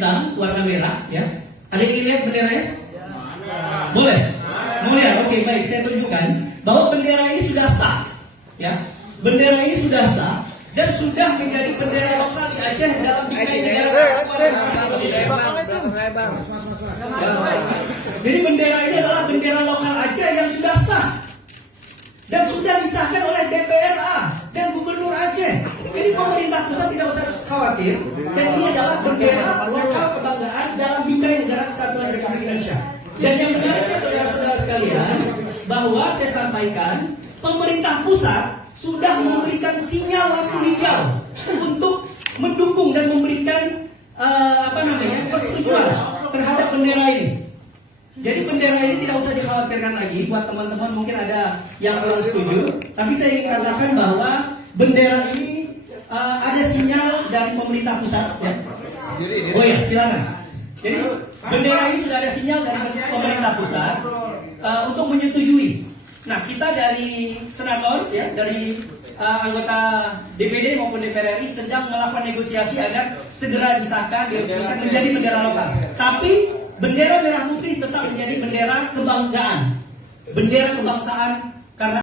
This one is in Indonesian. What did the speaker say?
bintang warna merah, ya. Ada yang ingin lihat benderanya? Boleh? Mau lihat? Oke, baik. Saya tunjukkan bahwa bendera ini sudah sah, ya. Bendera ini sudah sah dan sudah menjadi bendera lokal di Aceh dalam bingkai negara Indonesia. Jadi bendera ini adalah bendera lokal Aceh yang sudah sah dan sudah disahkan oleh DPRA dan Gubernur Aceh. Jadi pemerintah pusat tidak usah khawatir. Dan ini adalah bendera lokal kebanggaan dalam bingkai negara Kesatuan Republik Indonesia. Dan yang menariknya saudara-saudara sekalian, bahwa saya sampaikan pemerintah pusat sudah memberikan sinyal lampu hijau untuk mendukung dan memberikan persetujuan terhadap bendera ini. Jadi bendera ini tidak usah dikhawatirkan lagi. Buat teman-teman mungkin ada yang belum setuju, tapi saya ingin katakan bahwa bendera ini ada sinyal dari pemerintah pusat, ya. Oh ya, silakan. Jadi bendera ini sudah ada sinyal dari pemerintah pusat untuk menyetujui. Nah, kita dari senator, ya, dari anggota DPD maupun DPR RI sedang melakukan negosiasi agar segera disahkan, diresmikan menjadi bendera lokal. Tapi bendera merah putih tetap menjadi bendera kebanggaan, bendera kebangsaan, karena